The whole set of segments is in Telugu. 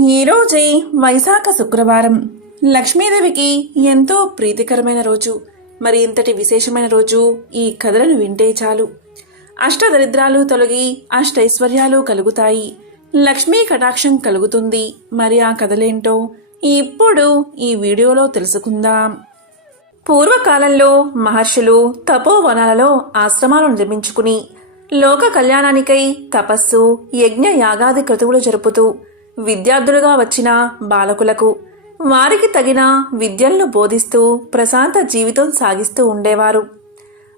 ఈరోజే వైశాఖ శుక్రవారం లక్ష్మీదేవికి ఎంతో ప్రీతికరమైన రోజు. మరి ఇంతటి విశేషమైన రోజు ఈ కథలను వింటే చాలు. అష్టదరిద్రాలు తొలగి అష్టైశ్వర్యాలు కలుగుతాయి, లక్ష్మీ కటాక్షం కలుగుతుంది. మరి ఆ కథలేంటో ఇప్పుడు ఈ వీడియోలో తెలుసుకుందాం. పూర్వకాలంలో మహర్షులు తపోవనాలలో ఆశ్రమాలు నిర్మించుకుని లోక కళ్యాణానికై తపస్సు, యజ్ఞ యాగాది క్రతువులు జరుపుతూ విద్యార్థులుగా వచ్చిన బాలకులకు వారికి తగిన విద్యలను బోధిస్తూ ప్రశాంత జీవితం సాగిస్తూ ఉండేవారు.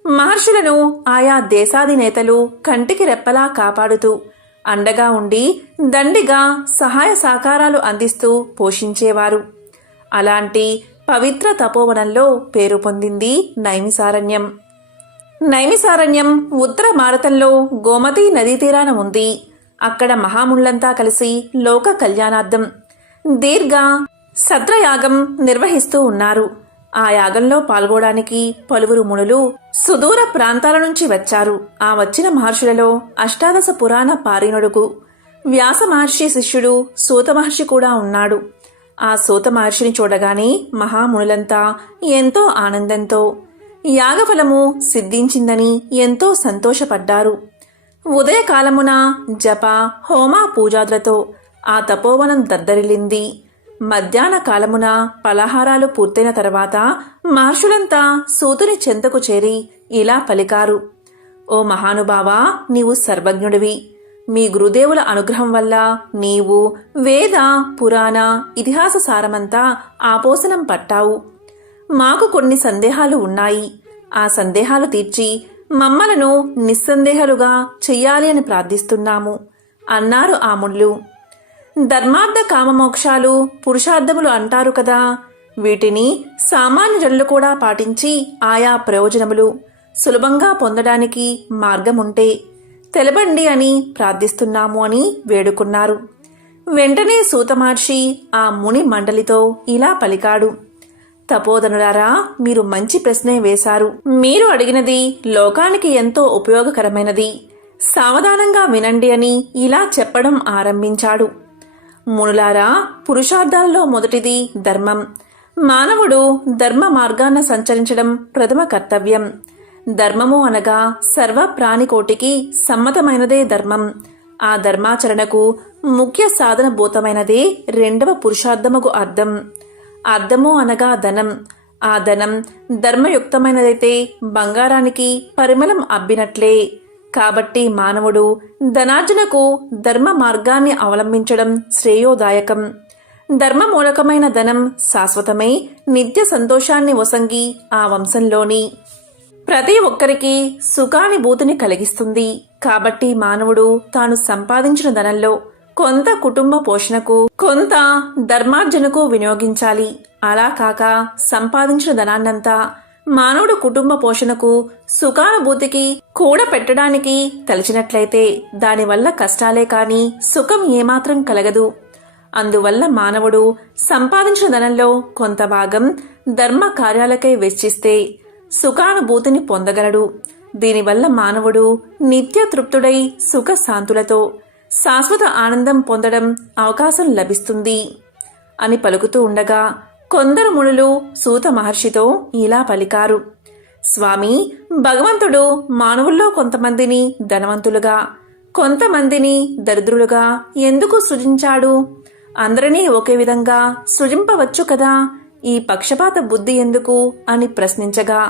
మహర్షులను ఆయా దేశాధినేతలు కంటికి రెప్పలా కాపాడుతూ అండగా ఉండి దండిగా సహాయ సహకారాలు అందిస్తూ పోషించేవారు. అలాంటి పవిత్ర తపోవనంలో పేరు పొందింది నైమిసారణ్యం. నైమిసారణ్యం ఉత్తర భారతంలో గోమతీ నదీ తీరాన ఉంది. అక్కడ మహామునులంతా కలిసి లోక కళ్యాణార్థం దీర్ఘ సత్రయాగం నిర్వహిస్తూ ఉన్నారు. ఆ యాగంలో పాల్గొనడానికి పలువురు మునులు సుదూర ప్రాంతాల నుంచి వచ్చారు. ఆ వచ్చిన మహర్షులలో అష్టాదశ పురాణ పారీణుడుకు వ్యాస మహర్షి శిష్యుడు సూత మహర్షి కూడా ఉన్నాడు. ఆ సూత మహర్షిని చూడగానే మహామునులంతా ఎంతో ఆనందంతో యాగఫలము సిద్ధించిందని ఎంతో సంతోషపడ్డారు. ఉదయకాలమున జప, హోమ, పూజాదులతో ఆ తపోవనం దద్దరిల్లింది. మధ్యాహ్న కాలమున పలహారాలు పూర్తయిన తర్వాత మహర్షులంతా సూతుని చెంతకు చేరి ఇలా పలికారు: ఓ మహానుభావా, నీవు సర్వజ్ఞుడివి. మీ గురుదేవుల అనుగ్రహం వల్ల నీవు వేద, పురాణ, ఇతిహాస సారమంతా ఆపోసనం పట్టావు. మాకు కొన్ని సందేహాలు ఉన్నాయి. ఆ సందేహాలు తీర్చి మమ్మలను నిస్సందేహాలుగా చెయ్యాలి అని ప్రార్థిస్తున్నాము అన్నారు ఆ మునులు. ధర్మార్థ కామమోక్షాలు పురుషార్థములు అంటారు కదా, వీటిని సామాన్య జనులు కూడా పాటించి ఆయా ప్రయోజనములు సులభంగా పొందడానికి మార్గముంటే తెలపండి అని ప్రార్థిస్తున్నాము అని వేడుకున్నారు. వెంటనే సూత మహర్షి ఆ ముని మండలితో ఇలా పలికాడు: తపోధనులారా, మీరు మంచి ప్రశ్నే వేశారు. మీరు అడిగినది లోకానికి ఎంతో ఉపయోగకరమైనది. సావధానంగా వినండి అని ఇలా చెప్పడం ఆరంభించాడు. మునులారా, పురుషార్థాలలో మొదటిది ధర్మం. మానవుడు ధర్మ మార్గాన సంచరించడం ప్రథమ కర్తవ్యం. ధర్మము అనగా సర్వ ప్రాణికోటికి సమ్మతమైనదే ధర్మం. ఆ ధర్మాచరణకు ముఖ్య సాధన భూతమైనదే రెండవ పురుషార్థముకు అర్థం. అర్థము అనగా ధనం. ఆ ధనం ధర్మయుక్తమైనదైతే బంగారానికి పరిమళం అబ్బినట్లే. కాబట్టి మానవుడు ధనార్జనకు ధర్మ మార్గాన్ని అవలంబించడం శ్రేయోదాయకం. ధర్మమూలకమైన ధనం శాశ్వతమై నిత్య సంతోషాన్ని వసంగి ఆ వంశంలోని ప్రతి ఒక్కరికి సుఖానుభూతిని కలిగిస్తుంది. కాబట్టి మానవుడు తాను సంపాదించిన ధనంలో కొంత కుటుంబ పోషణకు, కొంత ధర్మార్జనకు వినియోగించాలి. అలా కాక సంపాదించిన ధనాన్నంతా మానవుడు కుటుంబ పోషణకు, సుఖానుభూతికి కూడపెట్టడానికి తలిచినట్లయితే దానివల్ల కష్టాలే కాని సుఖం ఏమాత్రం కలగదు. అందువల్ల మానవుడు సంపాదించిన ధనంలో కొంత భాగం ధర్మ కార్యాలకై వెచ్చిస్తే సుఖానుభూతిని పొందగలడు. దీనివల్ల మానవుడు నిత్య తృప్తుడై సుఖ శాంతులతో శాశ్వత ఆనందం పొందడం అవకాశం లభిస్తుంది అని పలుకుతూ ఉండగా కొందరు మునులు సూత మహర్షితో ఇలా పలికారు: స్వామి, భగవంతుడు మానవుల్లో కొంతమందిని ధనవంతులుగా, కొంతమందిని దరిద్రులుగా ఎందుకు సృజించాడు? అందరినీ ఒకే విధంగా సృజింపవచ్చు కదా, ఈ పక్షపాత బుద్ధి ఎందుకు అని ప్రశ్నించగా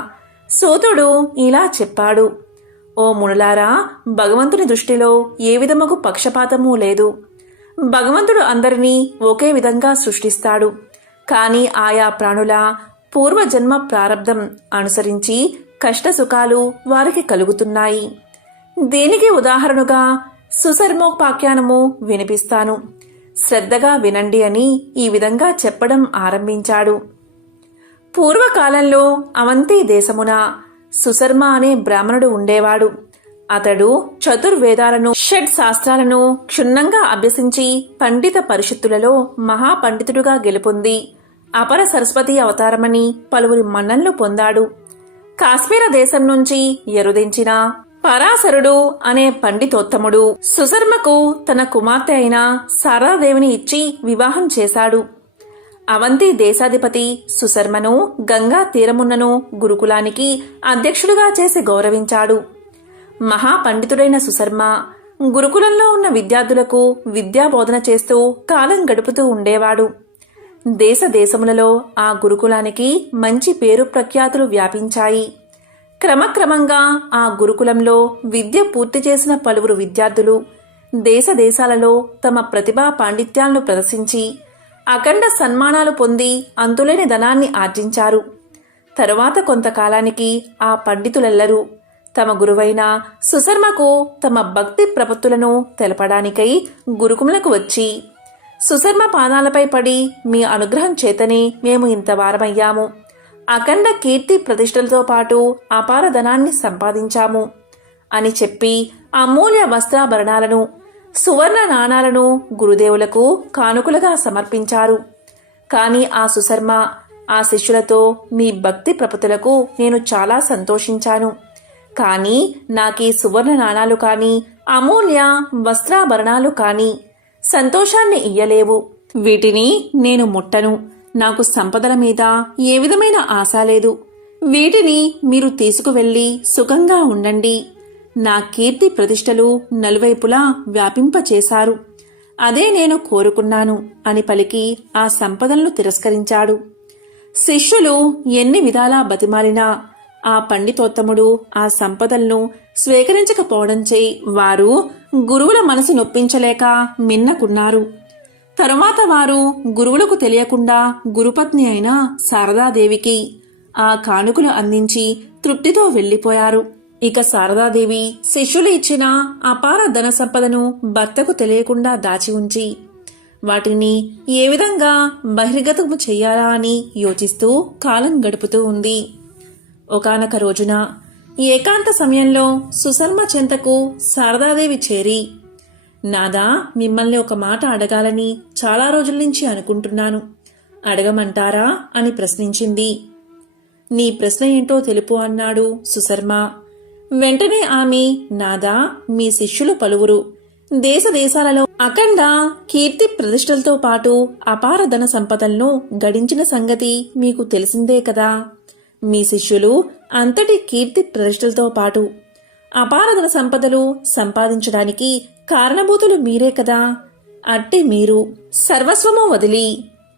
సూతుడు ఇలా చెప్పాడు: ఓ మునులారా, భగవంతుని దృష్టిలో ఏ విధముకు పక్షపాతమూ లేదు. భగవంతుడు అందరినీ ఒకే విధంగా సృష్టిస్తాడు. కాని ఆయా ప్రాణుల పూర్వజన్మ ప్రారబ్ధం అనుసరించి కష్టసుఖాలు వారికి కలుగుతున్నాయి. దీనికి ఉదాహరణగా సుసర్మోపాఖ్యానము వినిపిస్తాను, శ్రద్ధగా వినండి అని ఈ విధంగా చెప్పడం ఆరంభించాడు. పూర్వకాలంలో అవంతి దేశమున సుశర్మ అనే బ్రాహ్మణుడు ఉండేవాడు. అతడు చతుర్వేదాలను, షడ్ శాస్త్రాలను క్షుణ్ణంగా అభ్యసించి పండిత పరిషత్తులలో మహాపండితుడుగా గెలుపొంది అపర సరస్వతి అవతారమని పలువురి మన్ననలు పొందాడు. కాశ్మీర దేశం నుంచి ఎరుదించిన పరాశరుడు అనే పండితోత్తముడు సుశర్మకు తన కుమార్తె అయిన శారదాదేవిని ఇచ్చి వివాహం చేశాడు. అవంతి దేశాధిపతి సుశర్మను గంగా తీరమున్నను గురుకులానికి అధ్యక్షుడిగా చేసి గౌరవించాడు. మహాపండితుడైన సుశర్మ గురుకులంలో ఉన్న విద్యార్థులకు విద్యాబోధన చేస్తూ కాలం గడుపుతూ ఉండేవాడు. దేశ దేశములలో ఆ గురుకులానికి మంచి పేరు ప్రఖ్యాతులు వ్యాపించాయి. క్రమక్రమంగా ఆ గురుకులంలో విద్య పూర్తి చేసిన పలువురు విద్యార్థులు దేశ దేశాలలో తమ ప్రతిభా పాండిత్యాలను ప్రదర్శించి అఖండ సన్మానాలు పొంది అంతులేని ధనాన్ని ఆర్జించారు. తరువాత కొంతకాలానికి ఆ పండితులెల్లరూ తమ గురువైన సుశర్మకు తమ భక్తి ప్రపత్తులను తెలపడానికై గురుకుములకు వచ్చి, సుశర్మ పాదాలపై పడి మీ అనుగ్రహం చేతనే మేము ఇంతవారమయ్యాము, అఖండ కీర్తి ప్రతిష్టలతో పాటు అపార ధనాన్ని సంపాదించాము అని చెప్పి అమూల్య వస్త్రాభరణాలను సువర్ణ నాణాలను గురుదేవులకు కానుకలుగా సమర్పించారు. కాని ఆ సుశర్మ ఆ శిష్యులతో, మీ భక్తి ప్రపత్తులకు నేను చాలా సంతోషించాను, కానీ నాకీ సువర్ణ నాణాలు కాని అమూల్య వస్త్రాభరణాలు కాని సంతోషాన్ని ఇయ్యలేవు, వీటిని నేను ముట్టను, నాకు సంపదల మీద ఏ విధమైన ఆశ లేదు, వీటిని మీరు తీసుకువెళ్ళి సుఖంగా ఉండండి, నా కీర్తి ప్రతిష్టలు నలువైపులా వ్యాపింపచేశారు, అదే నేను కోరుకున్నాను అని పలికి ఆ సంపదలను తిరస్కరించాడు. శిష్యులు ఎన్ని విధాలా బతిమాలినా ఆ పండితోత్తముడు ఆ సంపదలను స్వీకరించకపోవడంచే వారు గురువుల మనసు నొప్పించలేక మిన్నకున్నారు. తరువాత వారు గురువులకు తెలియకుండా గురుపత్ని అయిన శారదాదేవికి ఆ కానుకలు అందించి తృప్తితో వెళ్లిపోయారు. ఇక శారదాదేవి శిష్యులు ఇచ్చిన అపార ధన సంపదను భర్తకు తెలియకుండా దాచి ఉంచి వాటిని ఏ విధంగా బహిర్గతము చెయ్యాలా అని యోచిస్తూ కాలం గడుపుతూ ఉంది. ఒకానొక రోజున ఏకాంత సమయంలో సుశర్మ చెంతకు శారదాదేవి చేరి, నాదా, మిమ్మల్ని ఒక మాట అడగాలని చాలా రోజుల నుంచి అనుకుంటున్నాను, అడగమంటారా అని ప్రశ్నించింది. నీ ప్రశ్న ఏంటో తెలుపు అన్నాడు సుశర్మ. వెంటనే ఆమె, నాదా, మీ శిష్యులు పలువురు దేశ దేశాలలో అఖండ కీర్తి ప్రతిష్టలతో పాటు అపార ధన సంపదలను గడించిన సంగతి మీకు తెలిసిందే కదా. మీ శిష్యులు అంతటి కీర్తి ప్రతిష్టలతో పాటు అపారధన సంపదలు సంపాదించడానికి కారణభూతులు మీరే కదా. అట్టి మీరు సర్వస్వము వదిలి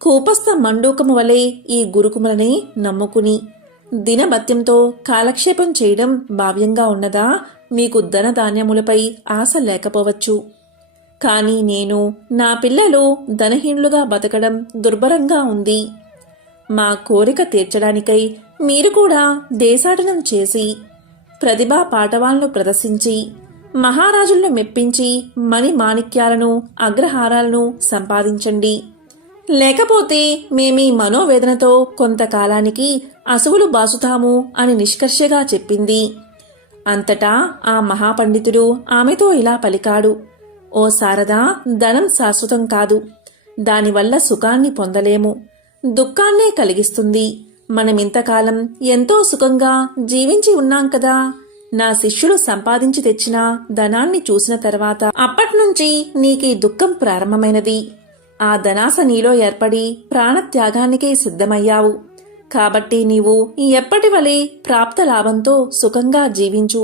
కూపస్థ మండూకము వలె ఈ గురుకుములని నమ్ముకుని దినభత్యంతో కాలక్షేపం చేయడం భావ్యంగా ఉన్నదా? మీకు ధనధాన్యములపై ఆశ లేకపోవచ్చు, కానీ నేను, నా పిల్లలు ధనహీనులుగా బతకడం దుర్భరంగా ఉంది. మా కోరిక తీర్చడానికై మీరు కూడా దేశాటనం చేసి ప్రతిభా పాటవాలను ప్రదర్శించి మహారాజులను మెప్పించి మణి మాణిక్యాలను అగ్రహారాలను సంపాదించండి, లేకపోతే మేమీ మనోవేదనతో కొంతకాలానికి అసువులు బాసుతాము అని నిష్కర్షగా చెప్పింది. అంతటా ఆ మహాపండితుడు ఆమెతో ఇలా పలికాడు, ఓ శారదా, ధనం శాశ్వతం కాదు, దానివల్ల సుఖాన్ని పొందలేము, దుఃఖాన్నే కలిగిస్తుంది. మనమింతకాలం ఎంతో సుఖంగా జీవించి ఉన్నాం కదా. నా శిష్యులు సంపాదించి తెచ్చిన ధనాన్ని చూసిన తర్వాత అప్పట్నుంచి నీకీ దుఃఖం ప్రారంభమైనది. ఆ ధనాశ నీలో ఏర్పడి ప్రాణత్యాగానికే సిద్ధమయ్యావు. కాబట్టి నీవు ఎప్పటి వలె ప్రాప్త లాభంతో సుఖంగా జీవించు,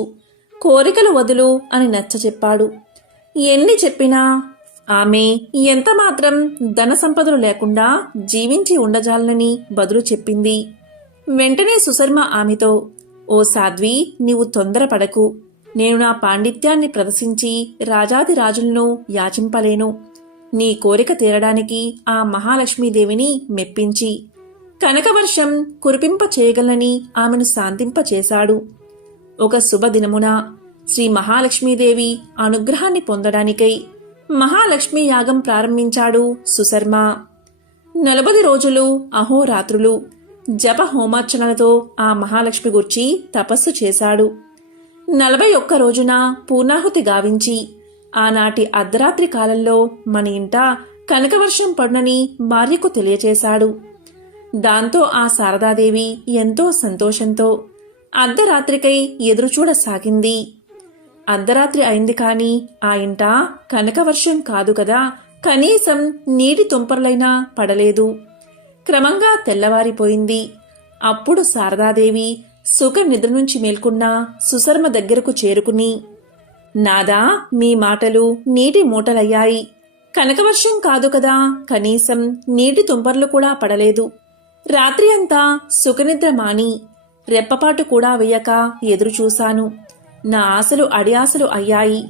కోరికలు వదులు అని నచ్చచెప్పాడు. ఎన్ని చెప్పినా ఆమె ఎంతమాత్రం ధన సంపదలు లేకుండా జీవించి ఉండజాలనని బదులు చెప్పింది. వెంటనే సుశర్మ ఆమెతో, ఓ సాధ్వి, నీవు తొందరపడకు. నేను నా పాండిత్యాన్ని ప్రదర్శించి రాజాదిరాజులను యాచింపలేను. నీ కోరిక తీరడానికి ఆ మహాలక్ష్మీదేవిని మెప్పించి కనకవర్షం కురిపింప చేయగలనని ఆమెను శాంతింపచేశాడు. ఒక శుభదినమున శ్రీ మహాలక్ష్మీదేవి అనుగ్రహాన్ని పొందడానికై మహాలక్ష్మీ యాగం ప్రారంభించాడు సుశర్మ. 40 రోజులు అహోరాత్రులు జప హోమార్చనలతో ఆ మహాలక్ష్మి గుర్చి తపస్సు చేశాడు. 41 రోజున పూర్ణాహుతి గావించి ఆనాటి అర్ధరాత్రి కాలంలో మన ఇంట కనకవర్షం పడునని భార్యకు తెలియచేశాడు. దాంతో ఆ శారదాదేవి ఎంతో సంతోషంతో అర్ధరాత్రికై ఎదురుచూడసాగింది. అర్ధరాత్రి అయింది కాని ఆ ఇంట కనకవర్షం కాదు కదా, కనీసం నీటి తుంపర్లైనా పడలేదు. క్రమంగా తెల్లవారిపోయింది. అప్పుడు శారదాదేవి సుఖ నిద్ర నుంచి మేల్కొన్న సుశర్మ దగ్గరకు చేరుకుని, నాదా, మీ మాటలు నీటి మూటలయ్యాయి. కనకవర్షం కాదు కదా, కనీసం నీటి తుంపర్లు కూడా పడలేదు. రాత్రి అంతా సుఖనిద్ర మాని రెప్పపాటు కూడా వెయ్యక ఎదురుచూశాను. నా ఆశలు అడియాసలు అయ్యాయి.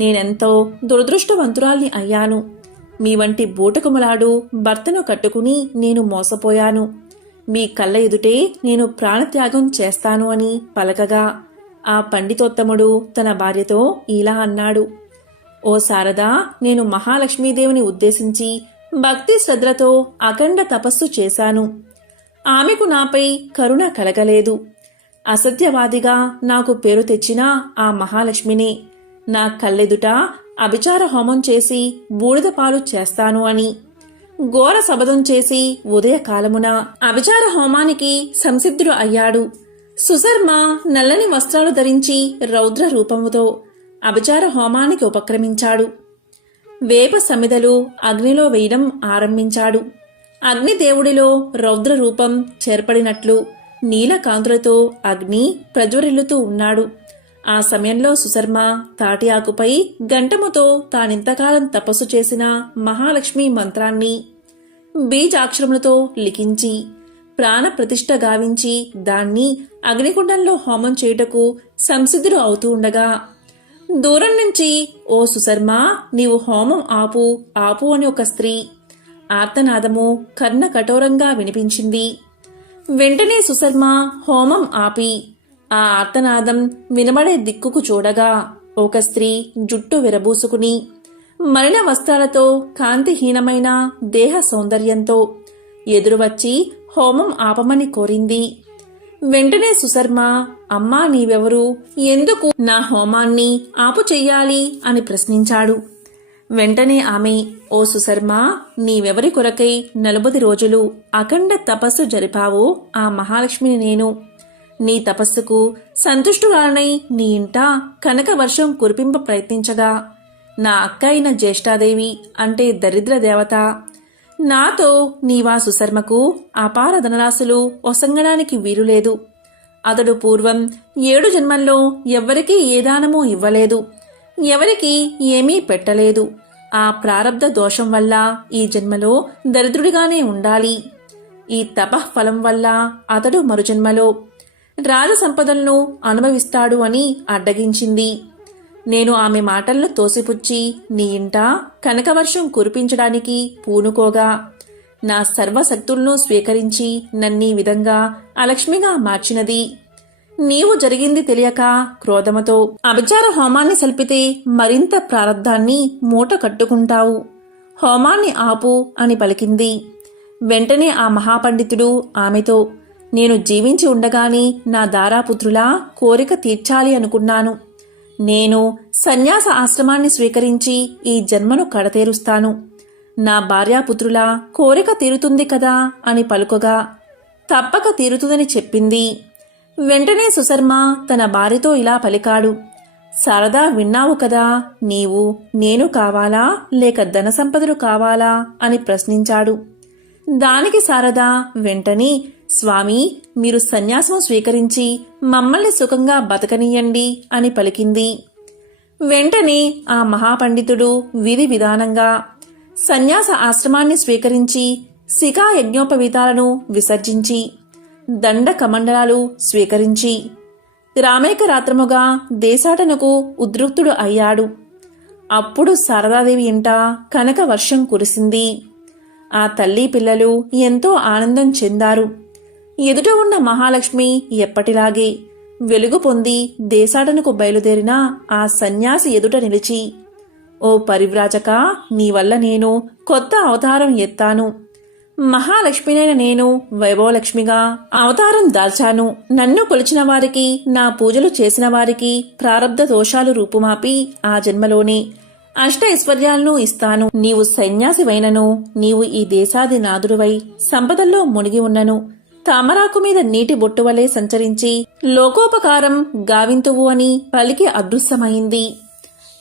నేనెంతో దురదృష్టవంతురాల్ని అయ్యాను. మీ వంటి బూటకుమలాడు భర్తను కట్టుకుని నేను మోసపోయాను. మీ కళ్ళ ఎదుటే నేను ప్రాణత్యాగం చేస్తాను అని పలకగా ఆ పండితోత్తముడు తన భార్యతో ఇలా అన్నాడు. ఓ శారదా, నేను మహాలక్ష్మీదేవిని ఉద్దేశించి భక్తి శ్రద్ధలతో అఖండ తపస్సు చేశాను. ఆమెకు నాపై కరుణ కలగలేదు. అసత్యవాదిగా నాకు పేరు తెచ్చిన ఆ మహాలక్ష్మినే నా కళ్ళెదుట అభిచార హోమం చేసి బూడిద పాలు చేస్తాను అని ఘోర శపథం చేసి ఉదయకాలమున అభిచార హోమానికి సంసిద్ధుడు అయ్యాడు. సుశర్మ నల్లని వస్త్రాలు ధరించి రౌద్ర రూపముతో అభిచార హోమానికి ఉపక్రమించాడు. వేప సమిదలు అగ్నిలో వేయడం ఆరంభించాడు. అగ్నిదేవుడిలో రౌద్ర రూపం చేర్పడినట్లు నీలకాంతులతో అగ్ని ప్రజ్వరిల్లుతూ ఉన్నాడు. ఆ సమయంలో సుశర్మ తాటి ఆకుపై గంటముతో తానింతకాలం తపస్సు చేసిన మహాలక్ష్మి మంత్రాన్ని బీజాక్షరములతో లిఖించి ప్రాణప్రతిష్ఠ గావించి దాన్ని అగ్నికుండంలో హోమం చేయుటకు సంసిద్ధుడు అవుతూ ఉండగా దూరం నుంచి, ఓ సుశర్మ, నీవు హోమం ఆపు ఆపు అని ఒక స్త్రీ ఆర్తనాదము కర్ణ కఠోరంగా వినిపించింది. వెంటనే సుశర్మ హోమం ఆపి ఆ ఆర్తనాదం వినబడే దిక్కుకు చూడగా ఒక స్త్రీ జుట్టు విరబూసుకుని మలిన వస్త్రాలతో కాంతిహీనమైన దేహ సౌందర్యంతో ఎదురువచ్చి హోమం ఆపమని కోరింది. వెంటనే సుశర్మ, అమ్మా, నీవెవరు, ఎందుకు నా హోమాన్ని ఆపు చెయ్యాలి అని ప్రశ్నించాడు. వెంటనే ఆమె, ఓ సుశర్మ, నీవెవరి కొరకై 40 రోజులు అఖండ తపస్సు జరిపావో ఆ మహాలక్ష్మిని నేను. నీ తపస్సుకు సంతుష్టురాలనై నీ ఇంట కనక వర్షం కురిపింప ప్రయత్నించగా నా అక్క అయిన జ్యేష్ఠాదేవి అంటే దరిద్ర దేవత నాతో నీవా సుశర్మకు అపార ధనరాశులు ఒసంగడానికి వీలులేదు. అతడు పూర్వం 7 జన్మల్లో ఎవ్వరికీ ఏ దానమూ ఇవ్వలేదు, ఎవరికి ఏమీ పెట్టలేదు. ఆ ప్రారబ్ధ దోషం వల్ల ఈ జన్మలో దరిద్రుడిగానే ఉండాలి. ఈ తపఃఫలం వల్ల అతడు మరుజన్మలో రాజసంపదలను అనుభవిస్తాడు అని అడ్డగించింది. నేను ఆమె మాటలను తోసిపుచ్చి నీ ఇంట కనకవర్షం కురిపించడానికి పూనుకోగా నా సర్వశక్తులను స్వీకరించి నన్నీ విధంగా అలక్ష్మిగా మార్చినది. నీవు జరిగింది తెలియక క్రోధముతో అభిచార హోమాన్ని సల్పితే మరింత ప్రారబ్ధాన్ని మూట కట్టుకుంటావు. హోమాన్ని ఆపు అని పలికింది. వెంటనే ఆ మహాపండితుడు ఆమెతో, నేను జీవించి ఉండగానే నా దారాపుత్రులా కోరిక తీర్చాలి అనుకున్నాను. నేను సన్యాస ఆశ్రమాన్ని స్వీకరించి ఈ జన్మను కడతేరుస్తాను. నా భార్యాపుత్రుల కోరిక తీరుతుంది కదా అని పలుకగా తప్పక తీరుతుందని చెప్పింది. వెంటనే సుశర్మ తన భార్యతో ఇలా పలికాడు. శారదా, విన్నావు కదా, నీవు నేను కావాలా లేక ధన సంపదలు కావాలా అని ప్రశ్నించాడు. దానికి శారద వెంటనే, స్వామి, మీరు సన్యాసం స్వీకరించి మమ్మల్ని సుఖంగా బతకనీయండి అని పలికింది. వెంటనే ఆ మహాపండితుడు విధి విధానంగా సన్యాస ఆశ్రమాన్ని స్వీకరించి శిఖా యజ్ఞోపవీతాలను విసర్జించి దండ కమండలాలు స్వీకరించి రామేక రాత్రముగా దేశాటనకు ఉద్రుక్తుడు అయ్యాడు. అప్పుడు శారదాదేవి ఇంట కనక వర్షం కురిసింది. ఆ తల్లి పిల్లలు ఎంతో ఆనందం చెందారు. ఎదుట ఉన్న మహాలక్ష్మి ఎప్పటిలాగే వెలుగు పొంది దేశాటనకు బయలుదేరిన ఆ సన్యాసి ఎదుట నిలిచి, ఓ పరివ్రాజక, నీ వల్ల నేను కొత్త అవతారం ఎత్తాను. మహాలక్ష్మినైన నేను వైభవలక్ష్మిగా అవతారం దాల్చాను. నన్ను కొలిచిన వారికి, నా పూజలు చేసిన వారికి ప్రారబ్ధ దోషాలు రూపుమాపి ఆ జన్మలోనే అష్ట ఐశ్వర్యాలను ఇస్తాను. నీవు సన్యాసివైనను, నీవు ఈ దేశాది నాదుడివై సంపదల్లో మునిగి ఉన్నను, తామరాకు మీద నీటి బొట్టు వలె సంచరించి లోకోపకారం గావింతువు అని పలికి అదృశ్యమైంది.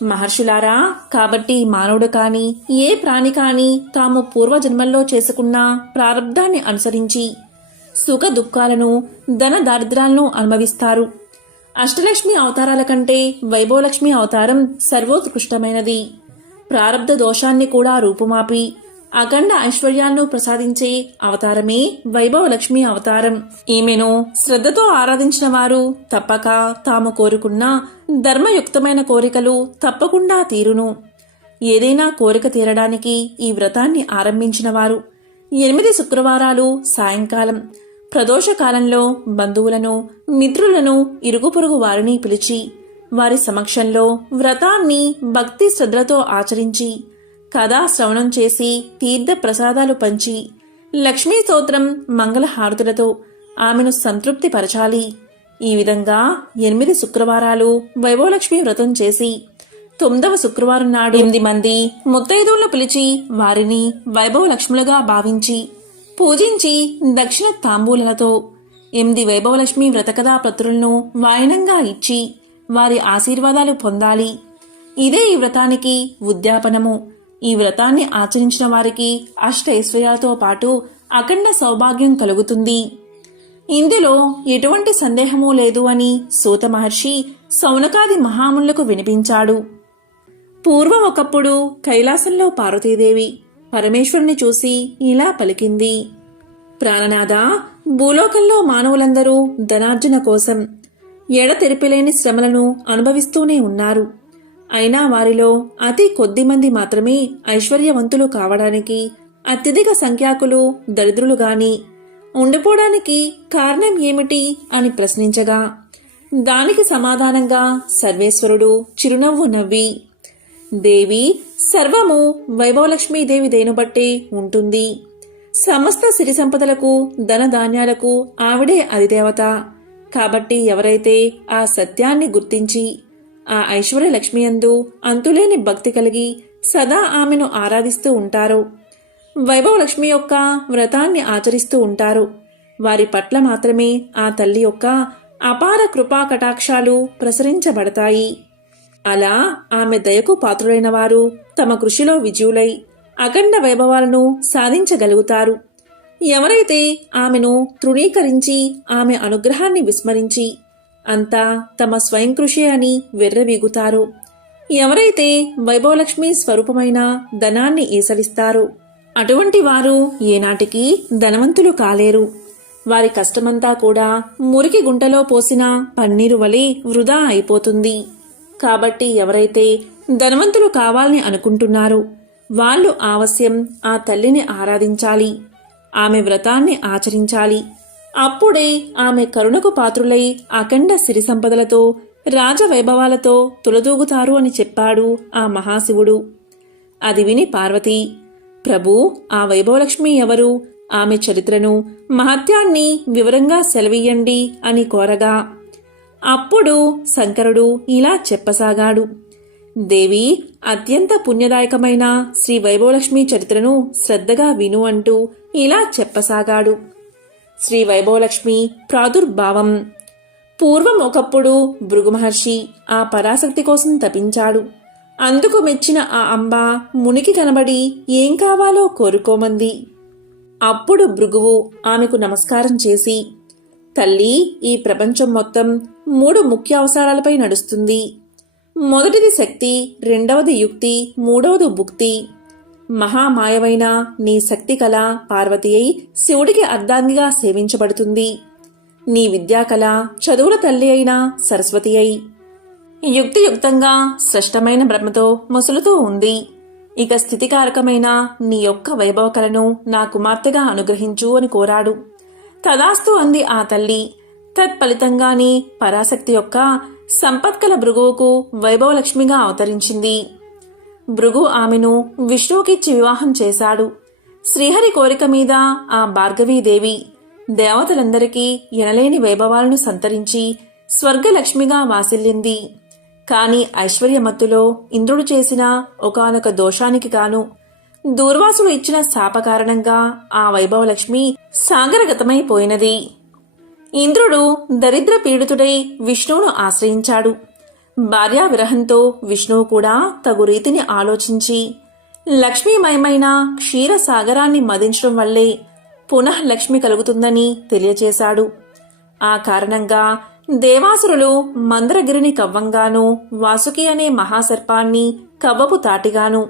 మహర్షులారా, కాబట్టి మానవుడు కాని ఏ ప్రాణి కాని తాము పూర్వజన్మల్లో చేసుకున్న ప్రారబ్ధాన్ని అనుసరించి సుఖ దుఃఖాలను ధన దారిద్ర్యాలను అనుభవిస్తారు. అష్టలక్ష్మి అవతారాల కంటే వైభవలక్ష్మి అవతారం సర్వోత్కృష్టమైనది. ప్రారబ్ధ దోషాన్ని కూడా రూపుమాపి అఖండ ఐశ్వర్యాలను ప్రసాదించే అవతారమే వైభవలక్ష్మి అవతారం. ఈమెను శ్రద్ధతో ఆరాధించిన వారు తప్పక తాము కోరుకున్న ధర్మయుక్తమైన కోరికలు తప్పకుండా తీరును. ఏదైనా కోరిక తీరడానికి ఈ వ్రతాన్ని ఆరంభించిన వారు 8 శుక్రవారాలు సాయంకాలం ప్రదోషకాలంలో బంధువులను, మిత్రులను, ఇరుగు పొరుగు వారిని పిలిచి వారి సమక్షంలో వ్రతాన్ని భక్తి శ్రద్ధలతో ఆచరించి కథా శ్రవణం చేసి తీర్థ ప్రసాదాలు పంచి లక్ష్మీ స్తోత్రం మంగళహారతులతో ఆమెను సంతృప్తి పరచాలి. ఈ విధంగా 8 శుక్రవారాలు వైభవలక్ష్మి వ్రతం చేసి 9వ శుక్రవారం నాడు 8 మంది ముత్తైదువులను పిలిచి వారిని వైభవలక్ష్ములుగా భావించి పూజించి దక్షిణ తాంబూలలతో 8 వైభవలక్ష్మి వ్రతకథా పత్రులను వాయనంగా ఇచ్చి వారి ఆశీర్వాదాలు పొందాలి. ఇదే ఈ వ్రతానికి ఉద్యాపనము. ఈ వ్రతాన్ని ఆచరించిన వారికి అష్టైశ్వర్యాలతో పాటు అఖండ సౌభాగ్యం కలుగుతుంది. ఇందులో ఎటువంటి సందేహమూ లేదు అని సూత మహర్షి శౌనకాది మహామునులకు వినిపించాడు. పూర్వం ఒకప్పుడు కైలాసంలో పార్వతీదేవి పరమేశ్వరుని చూసి ఇలా పలికింది: ప్రాణనాథ, భూలోకంలో మానవులందరూ ధనార్జన కోసం ఎడతెరిపిలేని శ్రమలను అనుభవిస్తూనే ఉన్నారు. అయినా వారిలో అతి కొద్ది మంది మాత్రమే ఐశ్వర్యవంతులు కావడానికి, అత్యధిక సంఖ్యాకులు దరిద్రులు గాని ఉండిపోవడానికి కారణం ఏమిటి అని ప్రశ్నించగా దానికి సమాధానంగా సర్వేశ్వరుడు చిరునవ్వు నవ్వి, దేవి, సర్వము వైభవలక్ష్మీదేవి దేనుబట్టే ఉంటుంది. సమస్త సిరి సంపదలకు ధనధాన్యాలకు ఆవిడే అధిదేవత. కాబట్టి ఎవరైతే ఆ సత్యాన్ని గుర్తించి ఆ ఐశ్వర్యలక్ష్మియందు అంతులేని భక్తి కలిగి సదా ఆమెను ఆరాధిస్తూ ఉంటారో, వైభవలక్ష్మి యొక్క వ్రతాన్ని ఆచరిస్తూ ఉంటారు, వారి పట్ల మాత్రమే ఆ తల్లి యొక్క అపార కృపా కటాక్షాలు ప్రసరించబడతాయి. అలా ఆమె దయకు పాత్రులైన వారు తమ కృషిలో విజయులై అఖండ వైభవాలను సాధించగలుగుతారు. ఎవరైతే ఆమెను తృణీకరించి ఆమె అనుగ్రహాన్ని విస్మరించి అంతా తమ స్వయం కృషి అని వెర్రవీగుతారో, ఎవరైతే వైభవలక్ష్మి స్వరూపమైన ధనాన్ని ఈసరిస్తారో అటువంటి వారు ఏనాటికి ధనవంతులు కాలేరు. వారి కష్టమంతా కూడా మురికి గుంటలో పోసిన పన్నీరు వలె వృధా అయిపోతుంది. కాబట్టి ఎవరైతే ధనవంతులు కావాలని అనుకుంటున్నారో వాళ్ళు అవశ్యం ఆ తల్లిని ఆరాధించాలి, ఆమె వ్రతాన్ని ఆచరించాలి. అప్పుడే ఆమె కరుణకు పాత్రులై అఖండ సిరి సంపదలతో రాజవైభవాలతో తులదూగుతారు అని చెప్పాడు ఆ మహాశివుడు. అది విని పార్వతి, ప్రభు, ఆ వైభవలక్ష్మి ఎవరు? ఆమె చరిత్రను, మహత్యాన్ని వివరంగా సెలవీయండి అని కోరగా అప్పుడు శంకరుడు ఇలా చెప్పసాగాడు. దేవి, అత్యంత పుణ్యదాయకమైన శ్రీ వైభవలక్ష్మి చరిత్రను శ్రద్ధగా విను అంటూ ఇలా చెప్పసాగాడు. శ్రీ వైభవలక్ష్మి ప్రాదుర్భావం. పూర్వం ఒకప్పుడు భృగు మహర్షి ఆ పరాశక్తి కోసం తపించాడు. అందుకు మెచ్చిన ఆ అంబ మునికి కనబడి ఏం కావాలో కోరుకోమంది. అప్పుడు భృగువు ఆమెకు నమస్కారం చేసి, తల్లి, ఈ ప్రపంచం మొత్తం 3 ముఖ్య అవసరాలపై నడుస్తుంది. మొదటిది శక్తి, రెండవది యుక్తి, మూడవది భుక్తి. మహామాయవైన నీ శక్తి కళ పార్వతి అయి శివుడికి అర్ధాంగిగా సేవించబడుతుంది. నీ విద్యాకళ చదువుల తల్లి అయిన సరస్వతి అయి యుక్తియుక్తంగా స్పష్టమైన బ్రహ్మతో మొసలుతూ ఉంది. ఇక స్థితికారకమైన నీ యొక్క వైభవ కళను నా కుమార్తెగా అనుగ్రహించు అని కోరాడు. తదాస్తు అంది ఆ తల్లి. తత్ఫలితంగానే పరాశక్తి యొక్క సంపత్కల భృగువుకు వైభవలక్ష్మిగా అవతరించింది. భృగు ఆమెను విష్ణువుకిచ్చి వివాహం చేశాడు. శ్రీహరి కోరిక మీద ఆ భార్గవీదేవి దేవతలందరికీ ఎనలేని వైభవాలను సంతరించి స్వర్గలక్ష్మిగా వాసిల్లింది. కాని ఐశ్వర్యమత్తులో ఇంద్రుడు చేసిన ఒకానొక దోషానికి గాను దూర్వాసులు ఇచ్చిన శాప కారణంగా ఆ వైభవలక్ష్మి సాగరగతమైపోయినది. ఇంద్రుడు దరిద్ర పీడితుడై విష్ణువును ఆశ్రయించాడు. భార్యా విరహంతో విష్ణువు కూడా తగు రీతిని ఆలోచించి లక్ష్మీమయమైన క్షీరసాగరాన్ని మదించడం వల్లే పునః లక్ష్మి కలుగుతుందని తెలియచేశాడు. ఆ కారణంగా దేవాసురులు మందరగిరిని కవ్వంగాను, వాసుకి అనే మహాసర్పాన్ని కవ్వపు తాటిగాను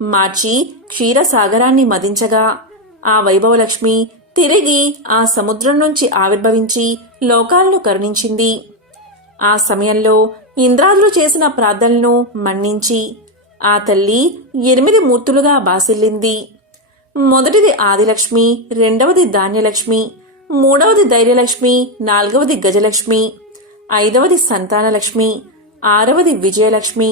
మార్చి క్షీరసాగరాన్ని మదించగా ఆ వైభవలక్ష్మి తిరిగి ఆ సముద్రం నుంచి ఆవిర్భవించి లోకాలను కరుణించింది. ఆ సమయంలో ఇంద్రాదులు చేసిన ప్రార్థనలను మన్నించి ఆ తల్లి 8 మూర్తులుగా బాసిల్లింది. మొదటిది ఆదిలక్ష్మి, రెండవది ధాన్యలక్ష్మి, మూడవది ధైర్యలక్ష్మి, నాలుగవది గజలక్ష్మి, ఐదవది సంతానలక్ష్మి, ఆరవది విజయలక్ష్మి,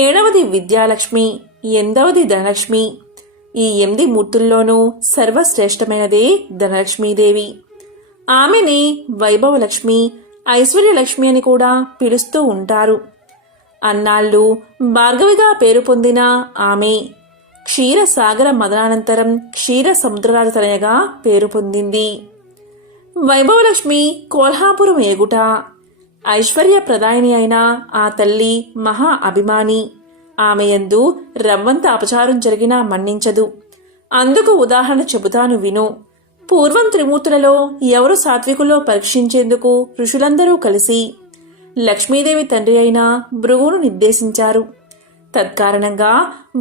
ఏడవది విద్యాలక్ష్మి, 8వది ధనలక్ష్మి. ఈ 8 మూర్తుల్లోనూ సర్వశ్రేష్టమైనదే ధనలక్ష్మీదేవి. ఆమెని వైభవలక్ష్మి, ఐశ్వర్యలక్ష్మి అని కూడా పిలుస్తూ ఉంటారు. అన్నాళ్ళు భార్గవిగా పేరు పొందిన ఆమె క్షీరసాగర మదనానంతరం క్షీర సముద్రరాజు తనయగా పేరు పొందింది. వైభవలక్ష్మి కోల్హాపురం ఏగుట, ఐశ్వర్య ప్రదాయిని అయిన ఆ తల్లి మహా అభిమాని. ఆమె యందు రవ్వంత అపచారం జరిగినా మన్నించదు. అందుకు ఉదాహరణ చెబుతాను విను. పూర్వం త్రిమూర్తులలో ఎవరు సాత్వికులో పరీక్షించేందుకు ఋషులందరూ కలిసి లక్ష్మీదేవి తండ్రి అయిన భృగువును నిర్దేశించారు. తత్కారణంగా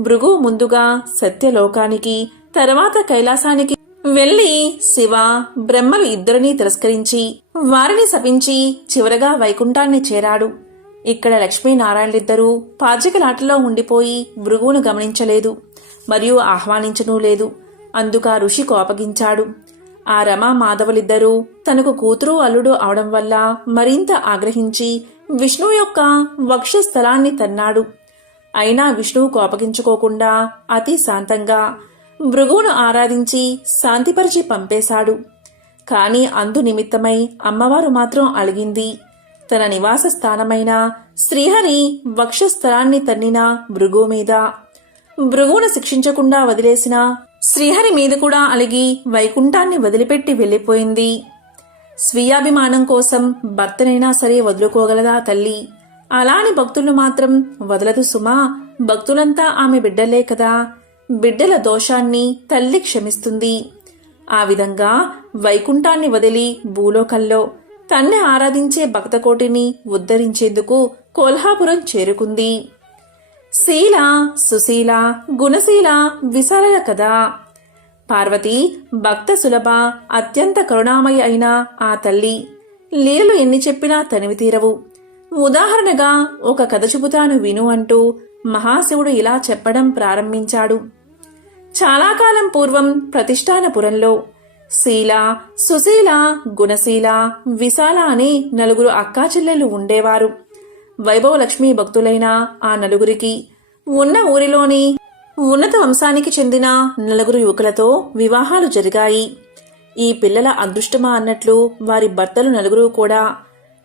భృగువు ముందుగా సత్యలోకానికి, తర్వాత కైలాసానికి వెళ్లి శివ, బ్రహ్మలు ఇద్దరినీ తిరస్కరించి వారిని శపించి చివరగా వైకుంఠాన్ని చేరాడు. ఇక్కడ లక్ష్మీనారాయణలిద్దరూ పాచికలాటలో ఉండిపోయి భృగువును గమనించలేదు, మరియు ఆహ్వానించనూ లేదు. అందుక ఋషి కోపగించాడు. ఆ రమా మాధవులిద్దరూ తనకు కూతురు అల్లుడు అవడం వల్ల మరింత ఆగ్రహించి విష్ణువు యొక్క వక్షస్థలాన్ని తన్నాడు. అయినా విష్ణువు కోపగించుకోకుండా అతి శాంతంగా భృగువును ఆరాధించి శాంతిపరిచి పంపేశాడు. కాని అందు నిమిత్తమై అమ్మవారు మాత్రం అలిగింది. తన నివాస స్థానమైన శ్రీహరి వక్షస్థలాన్ని తన్నిన భృగువు మీద, భృగువును శిక్షించకుండా వదిలేసిన శ్రీహరి మీద కూడా అలిగి వైకుంఠాన్ని వదిలిపెట్టి వెళ్లిపోయింది. స్వీయాభిమానం కోసం భర్తనైనా సరే వదులుకోగలదా తల్లి? అలాని భక్తులను మాత్రం వదలదు సుమా. భక్తులంతా ఆమె బిడ్డలే కదా. బిడ్డల దోషాన్ని తల్లి క్షమిస్తుంది. ఆ విధంగా వైకుంఠాన్ని వదిలి భూలోకంలో తన్నే ఆరాధించే భక్తకోటిని ఉద్ధరించేందుకు కోల్హాపురం చేరుకుంది. శీల, సుశీల, గుణశీల, విశాల కదా. పార్వతి భక్త సులభ, అత్యంత కరుణామయ అయిన ఆ తల్లి లీలలు ఎన్ని చెప్పినా తనివి తీరవు. ఉదాహరణగా ఒక కథ చెబుతాను విను అంటూ మహాశివుడు ఇలా చెప్పడం ప్రారంభించాడు. చాలా కాలం పూర్వం ప్రతిష్టానపురంలో శీల, సుశీల, గుణశీల, విశాల అనే 4 అక్కాచెల్లెలు ఉండేవారు. వైభవలక్ష్మి భక్తులైన ఆ 4కి ఉన్న ఊరిలోని ఉన్నత వంశానికి చెందిన 4 యువకులతో వివాహాలు జరిగాయి. ఈ పిల్లల అదృష్టమా అన్నట్లు వారి భర్తలు 4 కూడా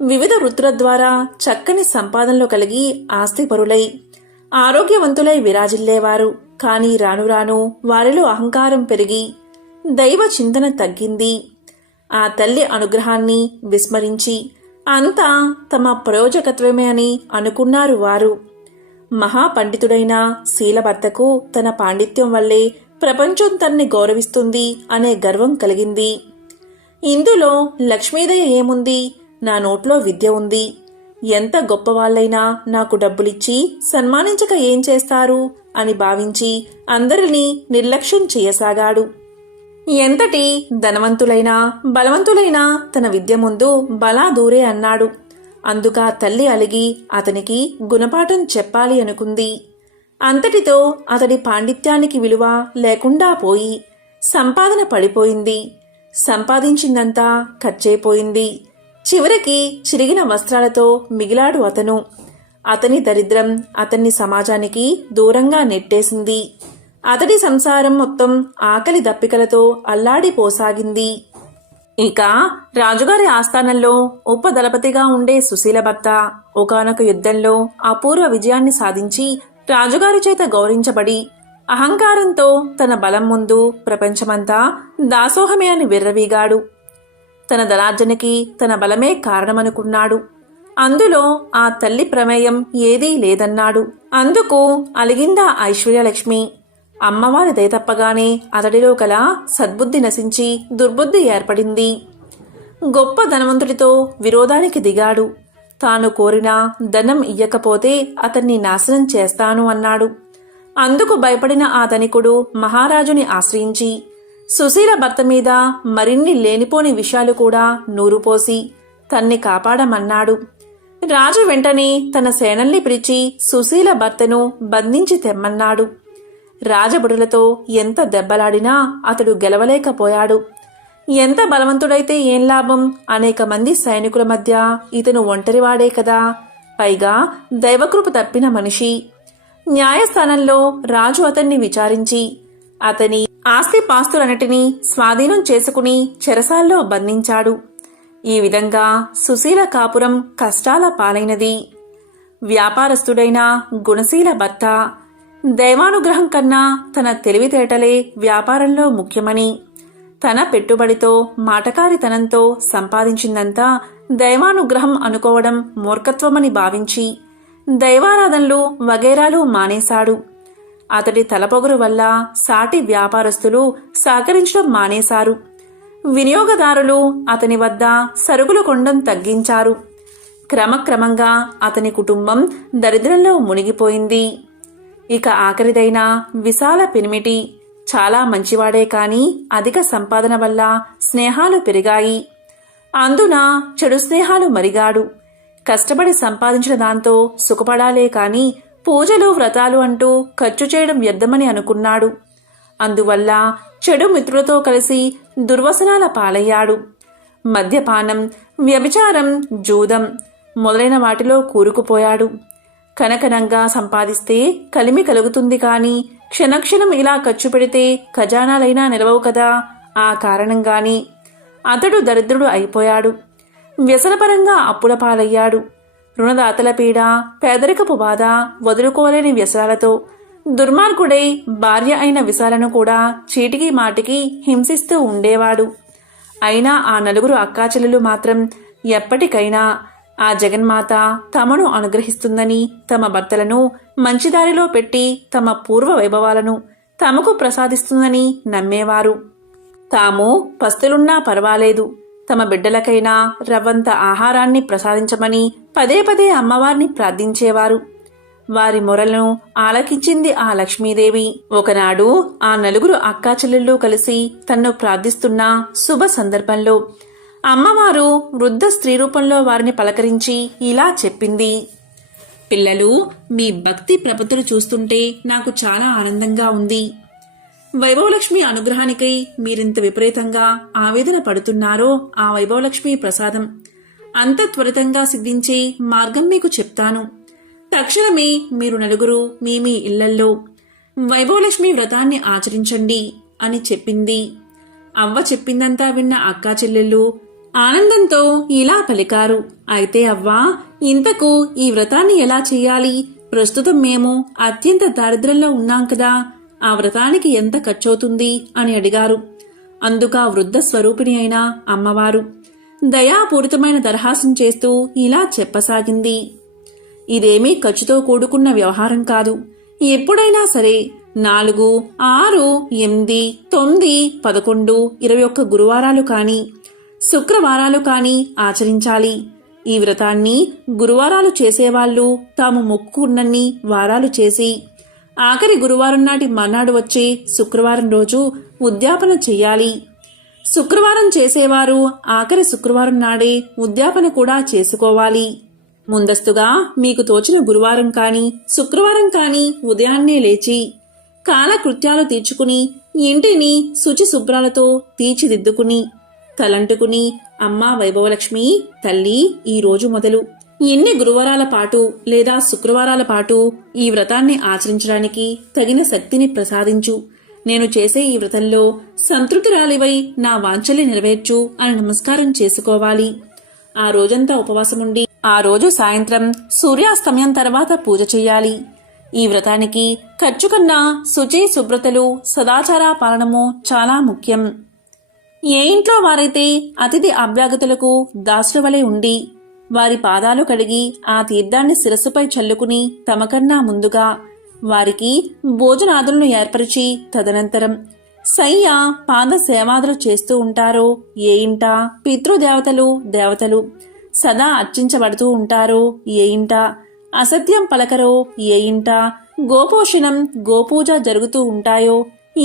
వివిధ వృత్తుల ద్వారా చక్కని సంపాదనలు కలిగి ఆస్తిపరులై ఆరోగ్యవంతులై విరాజిల్లేవారు. కాని రాను రాను వారిలో అహంకారం పెరిగి దైవ చింతన తగ్గింది. ఆ తల్లి అనుగ్రహాన్ని విస్మరించి అంతా తమ ప్రయోజకత్వమే అని అనుకున్నారు వారు. మహాపండితుడైన శీలభర్తకు తన పాండిత్యం వల్లే ప్రపంచం తన్ని గౌరవిస్తుంది అనే గర్వం కలిగింది. ఇందులో లక్ష్మీదయ ఏముంది? నా నోట్లో విద్య ఉంది. ఎంత గొప్పవాళ్లైనా నాకు డబ్బులిచ్చి సన్మానించక ఏం చేస్తారు అని భావించి అందరినీ నిర్లక్ష్యం చేయసాగాడు. ఎంతటి ధనవంతులైనా బలవంతులైనా తన విద్య ముందు బలా దూరే అన్నాడు. అందుక తల్లి అలిగి అతనికి గుణపాఠం చెప్పాలి అనుకుంది. అంతటితో అతడి పాండిత్యానికి విలువ లేకుండా పోయి సంపాదన పడిపోయింది. సంపాదించిందంతా ఖర్చయిపోయింది. చివరికి చిరిగిన వస్త్రాలతో మిగిలాడు అతను. అతని దరిద్రం అతన్ని సమాజానికి దూరంగా నెట్టేసింది. అతడి సంసారం మొత్తం ఆకలి దప్పికలతో అల్లాడిపోసాగింది. ఇక రాజుగారి ఆస్థానంలో ఉపదళపతిగా ఉండే సుశీల భర్త ఒకానొక యుద్ధంలో అపూర్వ విజయాన్ని సాధించి రాజుగారి చేత గౌరవించబడి అహంకారంతో తన బలం ముందు ప్రపంచమంతా దాసోహమే అని విర్రవీగాడు. తన ధనార్జనకి తన బలమే కారణమనుకున్నాడు. అందులో ఆ తల్లి ప్రమేయం ఏదీ లేదన్నాడు. అందుకు అలిగిందా ఐశ్వర్యలక్ష్మి. అమ్మవారి దయ తప్పగానే అతడిలో కల సద్బుద్ధి నశించి దుర్బుద్ధి ఏర్పడింది. గొప్ప ధనవంతుడితో విరోధానికి దిగాడు. తాను కోరిన ధనం ఇయ్యకపోతే అతన్ని నాశనం చేస్తాను అన్నాడు. అందుకు భయపడిన ఆ ధనికుడు మహారాజుని ఆశ్రయించి సుశీల భర్త మీద మరిన్ని లేనిపోని విషయాలు కూడా నూరుపోసి తన్ని కాపాడమన్నాడు. రాజు వెంటనే తన సేనల్ని పిలిచి సుశీల భర్తను బంధించి తెమ్మన్నాడు. రాజభటులతో ఎంత దెబ్బలాడినా అతడు గెలవలేకపోయాడు. ఎంత బలవంతుడైతే ఏం లాభం? అనేక మంది సైనికుల మధ్య ఇతను ఒంటరివాడే కదా. పైగా దైవకృప తప్పిన మనిషి. న్యాయస్థానంలో రాజు అతన్ని విచారించి అతని ఆస్తిపాస్తులన్నిటినీ స్వాధీనం చేసుకుని చెరసాల్లో బంధించాడు. ఈ విధంగా సుశీల కాపురం కష్టాల పాలైనది. వ్యాపారస్తుడైన గుణశీల భర్త దైవానుగ్రహం కన్నా తన తెలివితేటలే వ్యాపారంలో ముఖ్యమని, తన పెట్టుబడితో మాటకారితనంతో సంపాదించిందంతా దైవానుగ్రహం అనుకోవడం మూర్ఖత్వమని భావించి దైవారాధనలు వగైరాలు మానేశాడు. అతడి తలపొగరు వల్ల సాటి వ్యాపారస్తులు సహకరించడం మానేశారు. వినియోగదారులు అతని వద్ద సరుకులు కొనడం తగ్గించారు. క్రమక్రమంగా అతని కుటుంబం దరిద్రంలో మునిగిపోయింది. ఇక ఆఖరిదైన విశాల పెనిమిటి చాలా మంచివాడే కాని అధిక సంపాదన వల్ల స్నేహాలు పెరిగాయి. అందున చెడు స్నేహాలు మరిగాడు. కష్టపడి సంపాదించిన దాంతో సుఖపడాలే కాని పూజలు వ్రతాలు అంటూ ఖర్చు చేయడం వ్యర్థమని అనుకున్నాడు. అందువల్ల చెడు మిత్రులతో కలిసి దుర్వసనాల పాలయ్యాడు. మద్యపానం, వ్యభిచారం, జూదం మొదలైన వాటిలో కూరుకుపోయాడు. కనకనంగా సంపాదిస్తే కలిమి కలుగుతుంది కాని క్షణక్షణం ఇలా ఖర్చు పెడితే ఖజానాలైనా నిలవవు కదా. ఆ కారణంగాని అతడు దరిద్రుడు అయిపోయాడు. వ్యసనపరంగా అప్పుల పాలయ్యాడు. రుణదాతల పీడ, పేదరికపు బాధ, వదులుకోలేని వ్యసనాలతో దుర్మార్గుడై భార్య అయిన విశాలను కూడా చీటికి మాటికి హింసిస్తూ ఉండేవాడు. అయినా ఆ నలుగురు అక్కాచెల్లెలు మాత్రం ఎప్పటికైనా ఆ జగన్మాత తమను అనుగ్రహిస్తుందని తమ భర్తలను మంచిదారిలో పెట్టి తమ పూర్వ వైభవాలను తమకు ప్రసాదిస్తుందని నమ్మేవారు. తాము పస్తులున్నా పర్వాలేదు, తమ బిడ్డలకైనా రవ్వంత ఆహారాన్ని ప్రసాదించమని పదే పదే అమ్మవారిని ప్రార్థించేవారు. వారి మొరలను ఆలకించింది ఆ లక్ష్మీదేవి. ఒకనాడు ఆ నలుగురు అక్కాచెల్లెళ్ళు కలిసి తన్ను ప్రార్థిస్తున్న శుభ సందర్భంలో అమ్మవారు వృద్ధ స్త్రీ రూపంలో వారిని పలకరించి ఇలా చెప్పింది. పిల్లలు, మీ భక్తి ప్రపత్తులు చూస్తుంటే నాకు చాలా ఆనందంగా ఉంది. వైభవలక్ష్మి అనుగ్రహానికై మీరింత విపరీతంగా ఆవేదన పడుతున్నారో ఆ వైభవలక్ష్మి ప్రసాదం అంత త్వరితంగా సిద్ధించే మార్గం మీకు చెప్తాను. తక్షణమే మీరు నలుగురు మీ మీ ఇళ్లల్లో వైభవలక్ష్మి వ్రతాన్ని ఆచరించండి అని చెప్పింది. అవ్వ చెప్పిందంతా విన్న అక్కా చెల్లెళ్ళు ఆనందంతో ఇలా పలికారు. అయితే అవ్వా, ఇంతకు ఈ వ్రతాన్ని ఎలా చెయ్యాలి? ప్రస్తుతం మేము అత్యంత దారిద్ర్యంలో ఉన్నాం కదా, ఆ వ్రతానికి ఎంత ఖర్చవుతుంది అని అడిగారు. అందుకా వృద్ధ స్వరూపిణి అయిన అమ్మవారు దయాపూరితమైన దరహాసం చేస్తూ ఇలా చెప్పసాగింది. ఇదేమీ ఖర్చుతో కూడుకున్న వ్యవహారం కాదు. ఎప్పుడైనా సరే 4, 6, 8, 9, 11, 21 గురువారాలు కాని శుక్రవారాలు కాని ఆచరించాలి. ఈ వ్రతాన్ని గురువారాలు చేసేవాళ్లు తాము మొక్కుకున్నన్ని వారాలు చేసి ఆఖరి గురువారం నాటి మర్నాడు వచ్చే శుక్రవారం రోజు ఉద్యాపన చెయ్యాలి. శుక్రవారం చేసేవారు ఆఖరి శుక్రవారం నాడే ఉద్యాపన కూడా చేసుకోవాలి. ముందస్తుగా మీకు తోచిన గురువారం కాని శుక్రవారం కాని ఉదయాన్నే లేచి కాలకృత్యాలు తీర్చుకుని ఇంటిని శుచి శుభ్రాలతో తీర్చిదిద్దుకుని తలంటుకుని అమ్మా వైభవలక్ష్మి తల్లి, ఈ రోజు మొదలు ఎన్ని గురువారాల పాటు లేదా శుక్రవారాల పాటు ఈ వ్రతాన్ని ఆచరించడానికి తగిన శక్తిని ప్రసాదించు. నేను చేసే ఈ వ్రతంలో సంతృప్తిరాలివై నా వాంఛల్ని నెరవేర్చు అని నమస్కారం చేసుకోవాలి. ఆ రోజంతా ఉపవాసముండి ఆ రోజు సాయంత్రం సూర్యాస్తమయం తర్వాత పూజ చెయ్యాలి. ఈ వ్రతానికి ఖర్చు కన్నా శుచి శుభ్రతలు సదాచార పాలనము చాలా ముఖ్యం. ఏ ఇంట్లో వారైతే అతిథి అభ్యాగతులకు దాసుల వలె ఉండి వారి పాదాలు కడిగి ఆ తీర్థాన్ని శిరస్సుపై చల్లుకుని తమకన్నా ముందుగా వారికి భోజనాదులను ఏర్పరిచి తదనంతరం శయ్య పాద సేవాదులు చేస్తూ ఉంటారో, ఏ ఇంట పితృదేవతలు దేవతలు సదా అర్చించబడుతూ ఉంటారో, ఏ ఇంట అసత్యం పలకరో, ఏ ఇంట గోపోషణం గోపూజ జరుగుతూ ఉంటాయో,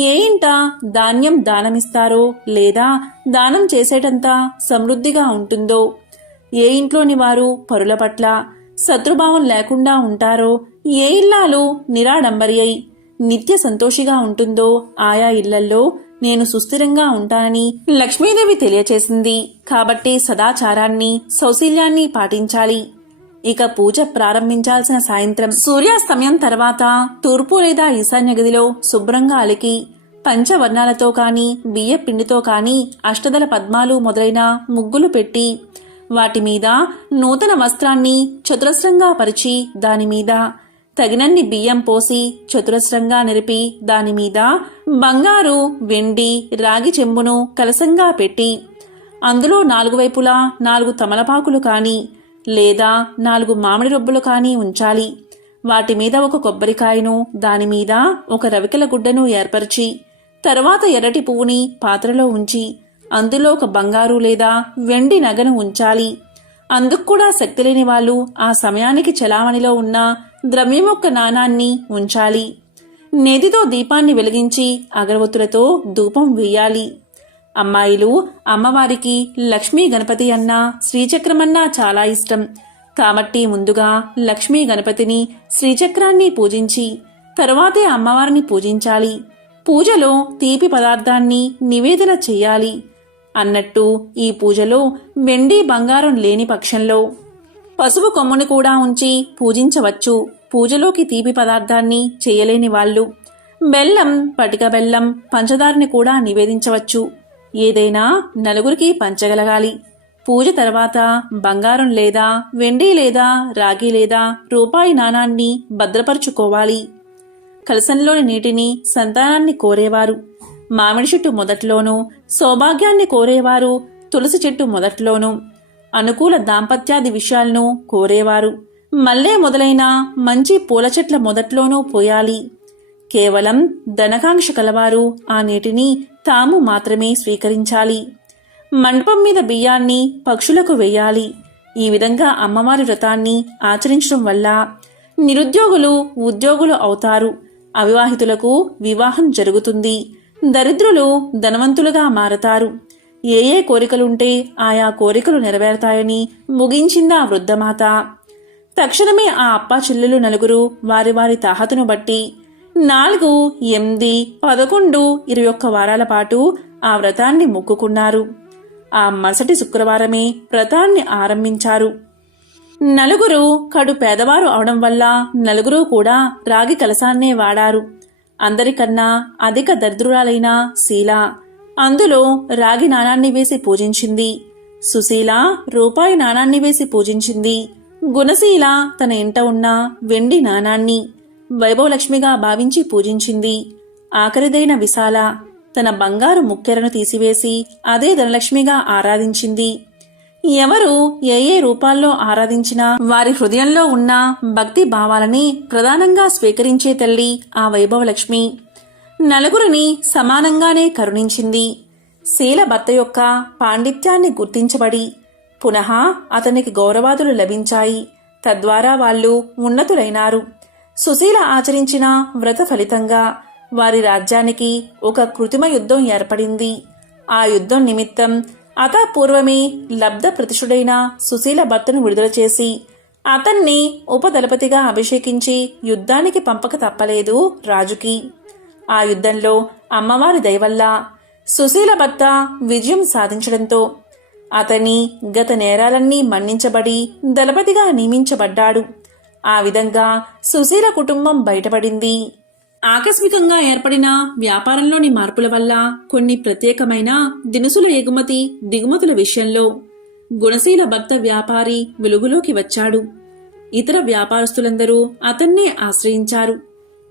ఏ ఇంట ధాన్యం దానమిస్తారో లేదా దానం చేసేటంత సమృద్ధిగా ఉంటుందో, ఏ ఇంట్లోని వారు పరుల పట్ల శత్రుభావం లేకుండా ఉంటారో, ఏ ఇల్లాలు నిరాడంబరి అయి నిత్య సంతోషిగా ఉంటుందో ఆయా ఇళ్లల్లో నేను సుస్థిరంగా ఉంటానని లక్ష్మీదేవి తెలియచేసింది. కాబట్టి సదాచారాన్ని సౌశీల్యాన్ని పాటించాలి. ఇక పూజ ప్రారంభించాల్సిన సాయంత్రం సూర్యాస్తమయం తర్వాత తూర్పు లేదా ఈశాన్య గదిలో శుభ్రంగా అలికి పంచవర్ణాలతో కాని బియ్య పిండితో కాని అష్టదల పద్మాలు మొదలైన ముగ్గులు పెట్టి వాటి మీద నూతన వస్త్రాన్ని చతురస్రంగా పరిచి దానిమీద తగినన్ని బియ్యం పోసి చతురస్రంగా నిరిపి దానిమీద బంగారు వెండి రాగి చెంబును కలసంగా పెట్టి అందులో 4 వైపులా 4 తమలపాకులు కాని లేదా 4 మామిడి రొబ్బులు కాని ఉంచాలి. వాటి మీద ఒక కొబ్బరికాయను దానిమీద ఒక రవికెల గుడ్డను ఏర్పరిచి తర్వాత ఎర్రటి పువ్వుని పాత్రలో ఉంచి అందులో ఒక బంగారు లేదా వెండి నగను ఉంచాలి. అందుకు కూడా శక్తి లేని వాళ్ళు ఆ సమయానికి చలామణిలో ఉన్న ద్రవ్యమొక్క నాణాన్ని ఉంచాలి. నేతితో దీపాన్ని వెలిగించి అగరవత్తులతో ధూపం వేయాలి. అమ్మాయిలు అమ్మవారికి లక్ష్మీ గణపతి అన్నా శ్రీచక్రమన్నా చాలా ఇష్టం. కాబట్టి ముందుగా లక్ష్మీ గణపతిని శ్రీచక్రాన్ని పూజించి తరువాతే అమ్మవారిని పూజించాలి. పూజలో తీపి పదార్థాన్ని నివేదన చెయ్యాలి. అన్నట్టు ఈ పూజలో వెండి బంగారం లేని పక్షంలో పసుపు కొమ్ముని కూడా ఉంచి పూజించవచ్చు. పూజలోకి తీపి పదార్థాన్ని చేయలేని వాళ్ళు బెల్లం, పటిక బెల్లం, పంచదారని కూడా నివేదించవచ్చు. ఏదైనా నలుగురికి పంచగలగాలి. పూజ తర్వాత బంగారం లేదా వెండి లేదా రాగి లేదా రూపాయి నాణాన్ని భద్రపరుచుకోవాలి. కలశంలోని నీటిని సంతానాన్ని కోరేవారు మామిడి చెట్టు మొదట్లోనూ, సౌభాగ్యాన్ని కోరేవారు తులసి చెట్టు మొదట్లోనూ, అనుకూల దాంపత్యాది విషయాలను కోరేవారు మల్లె మొదలైన మంచి పూల చెట్ల మొదట్లోనూ పోయాలి. కేవలం ధనకాంక్ష కలవారు ఆ నీటిని తాము మాత్రమే స్వీకరించాలి. మండపం మీద బియ్యాన్ని పక్షులకు వేయాలి. ఈ విధంగా అమ్మవారి వ్రతాన్ని ఆచరించడం వల్ల నిరుద్యోగులు ఉద్యోగులు అవుతారు. అవివాహితులకు వివాహం జరుగుతుంది. దరిద్రులు ధనవంతులుగా మారతారు. ఏ ఏ కోరికలుంటే ఆయా కోరికలు నెరవేరతాయని ముగించిందా వృద్ధమాత. తక్షణమే ఆ అప్పా చెల్లెలు నలుగురు వారి వారి తాహతును బట్టి 4, 8, 11, 21 వారాల పాటు ఆ వ్రతాన్ని మొక్కుకున్నారు. ఆ మరుసటి శుక్రవారమే వ్రతాన్ని ఆరంభించారు. నలుగురు కడు పేదవారు అవడం వల్ల నలుగురు కూడా రాగి కలశాన్నే వాడారు. అందరికన్నా అధిక దరిద్రురాలైన శీల అందులో రాగి నాణాన్ని వేసి పూజించింది. సుశీల రూపాయి నాణాన్ని వేసి పూజించింది. గుణశీల తన ఇంట ఉన్న వెండి నాణాన్ని వైభవలక్ష్మిగా భావించి పూజించింది. ఆఖరిదైన విశాల తన బంగారు ముక్కెరను తీసివేసి అదే ధనలక్ష్మిగా ఆరాధించింది. ఎవరు ఏ ఏ రూపాల్లో ఆరాధించినా వారి హృదయంలో ఉన్న భక్తి భావాలని ప్రధానంగా స్వీకరించే తల్లి ఆ వైభవలక్ష్మి. నలుగురిని సమానంగానే కరుణించింది. శీల భర్త యొక్క పాండిత్యాన్ని గుర్తించబడి పునః అతనికి గౌరవాదులు లభించాయి. తద్వారా వాళ్ళు ఉన్నతులైనారు. సుశీల ఆచరించిన వ్రత ఫలితంగా వారి రాజ్యానికి ఒక కృత్రిమ యుద్ధం ఏర్పడింది. ఆ యుద్ధం నిమిత్తం అతపూర్వమే లబ్ధ ప్రతిష్ఠుడైన సుశీల భర్తను విడుదల చేసి అతన్ని ఉపదళపతిగా అభిషేకించి యుద్ధానికి పంపక తప్పలేదు రాజుకి. ఆ యుద్ధంలో అమ్మవారి దయవల్ల సుశీల భర్త విజయం సాధించడంతో అతని గత నేరాలన్నీ మన్నించబడి దళపతిగా నియమించబడ్డాడు. ఆ విధంగా సుశీల కుటుంబం బయటపడింది. ఆకస్మికంగా ఏర్పడిన వ్యాపారంలోని మార్పుల వల్ల కొన్ని ప్రత్యేకమైన దినుసుల ఎగుమతి దిగుమతుల విషయంలో గుణశీల భర్త వ్యాపారి వెలుగులోకి వచ్చాడు. ఇతర వ్యాపారస్తులందరూ అతన్నే ఆశ్రయించారు.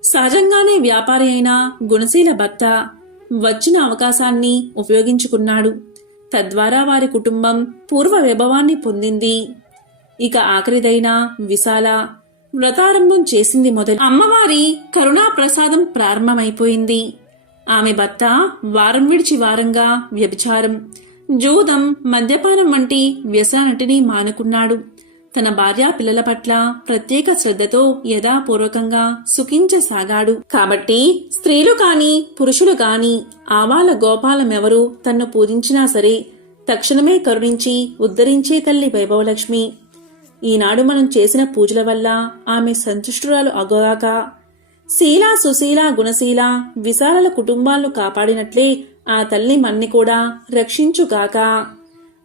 సహజంగానే వ్యాపారి అయిన గుణశీల భర్త వచ్చిన అవకాశాన్ని ఉపయోగించుకున్నాడు. తద్వారా వారి కుటుంబం పూర్వ వైభవాన్ని పొందింది. ఇక ఆఖరిదైన విశాల వ్రతారంభం చేసింది మొదలు. అమ్మవారి కరుణా ప్రసాదం ప్రారంభమైపోయింది. ఆమె భర్త వారం విడిచి వారంగా వ్యభిచారం, జూదం, మద్యపానం వంటి వ్యసనాన్నిటినీ మానుకున్నాడు. తన భార్యా పిల్లల పట్ల ప్రత్యేక శ్రద్ధతో యథాపూర్వకంగా సుఖించసాగాడు. కాబట్టి స్త్రీలు కాని పురుషులు కాని ఆవాల గోపాలమెవరూ తన్ను పూజించినా సరే తక్షణమే కరుణించి ఉద్ధరించే తల్లి వైభవలక్ష్మి. ఈనాడు మనం చేసిన పూజల వల్ల ఆమె సంతుష్టురాలు అగోగాక శీల, సుశీల, గుణశీల, విశాలల కుటుంబాలను కాపాడినట్లే ఆ తల్లి మన్ని కూడా రక్షించుగాక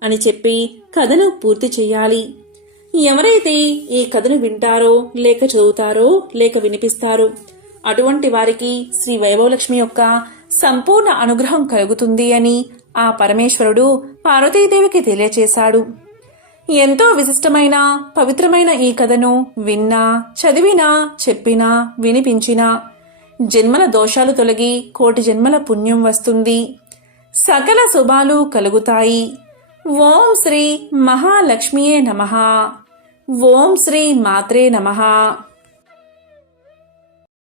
అని చెప్పి కథను పూర్తి చెయ్యాలి. ఎవరైతే ఈ కథను వింటారో, లేక చదువుతారో, లేక వినిపిస్తారో అటువంటి వారికి శ్రీ వైభవలక్ష్మి యొక్క సంపూర్ణ అనుగ్రహం కలుగుతుంది అని ఆ పరమేశ్వరుడు పార్వతీదేవికి తెలియచేశాడు. ఎంతో విశిష్టమైన పవిత్రమైన ఈ కథను విన్నా, చదివినా, చెప్పినా, వినిపించినా జన్మల దోషాలు తొలగి కోటి జన్మల పుణ్యం వస్తుంది. సకల శుభాలు కలుగుతాయి. ఓం శ్రీ మహాలక్ష్మియే నమః. ఓం శ్రీ మాత్రే నమః.